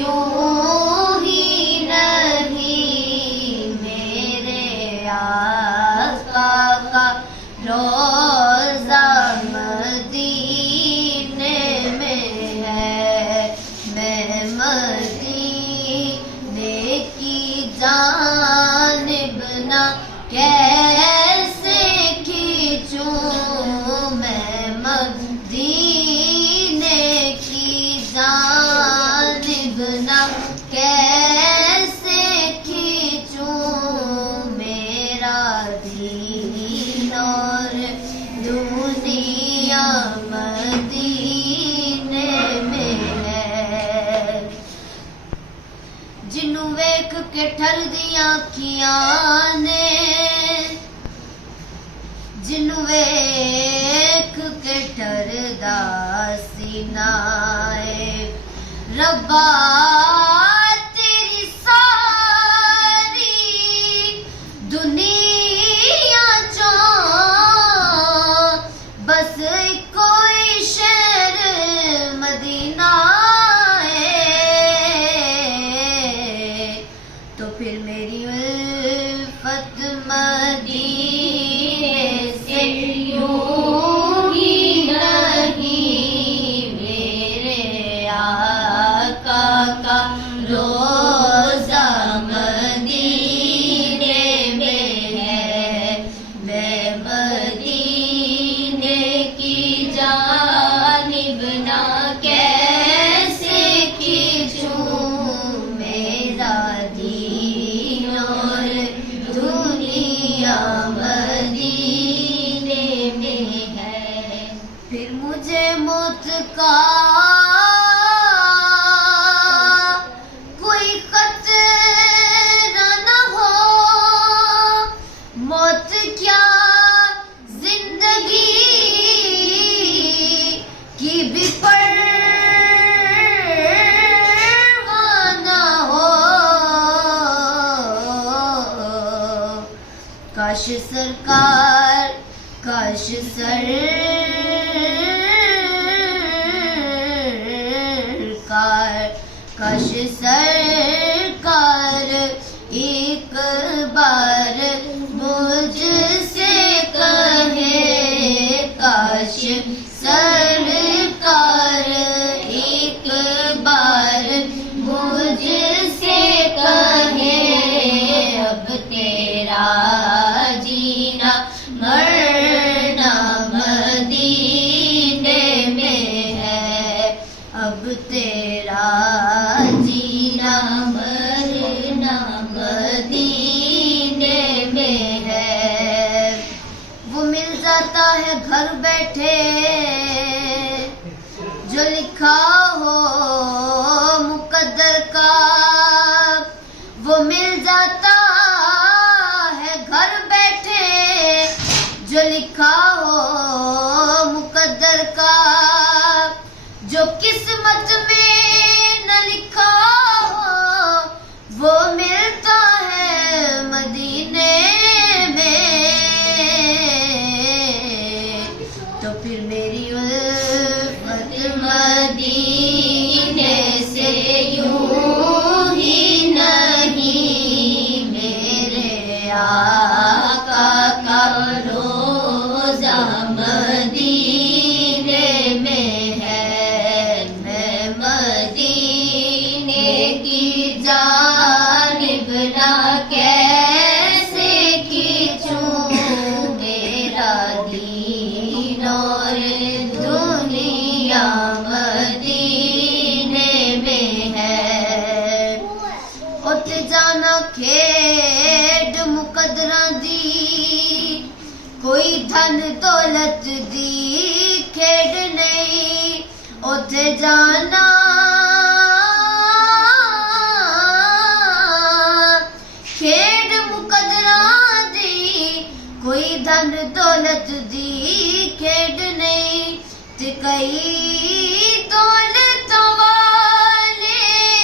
یوں ہی نہیں میرے آقا کا روزہ مدینے میں ہے. میں مدینے کی جانب نہ کیسے کھینچوں, میں مدینے کی جانب نہ کیسے کھینچوں, میرا دین اور دنیا مدینے میں ہے. جنوں ویکھ کے ٹھردیاں اکھیاں نے, جنوں ویکھ کے ٹھردا سینہ اے ربا تیری ساری دنیا چوں بس کوئی شہر مدینہ ہے, تو پھر میری الفت مدینے سے یوں ہی نہیں میرے آقا کا روزہ مدینے میں ہے. میں مدینے کی جانب نہ کیسے کھینچوں, میرا دین اور دنیا مدینے میں ہے. پھر مجھے موت کا کوئی خطرہ نہ ہو, موت کیا زندگی کی بھی پرواہ نہ ہو. کاش سرکار, کاش سرکار, کاش سرکار ایک بار مجھ سے کہے, کاش سرکار ایک بار مجھ سے کہے, اب تیرا جینا مرنا مدینے میں ہے, اب تیرا جینا مرنا مدینے میں ہے. وہ مل جاتا ہے گھر بیٹھے جو لکھا ہو مقدر کا, وہ مل جاتا ہے گھر بیٹھے جو لکھا ہو مقدر کا, جو قسمت میں نہ لکھا ہو وہ ملتا ہے مدینے میں. تو پھر میری الفت مدینے سے یوں ہی نہیں میرے آقا کا روزہ مدینے میں ہے. میں مدینے کی جانب نہ کیسے کھینچوں, میرا دین اور دنیا مدینے میں ہے. اتے جانا کھیڈ مقدراں دی, کوئی دھن دولت دی کھیڈ نہیں, اتے جانا کھیڈ مقدراں دی, کوئی دھن دولت دی کھیڈ نہیں, تے کئی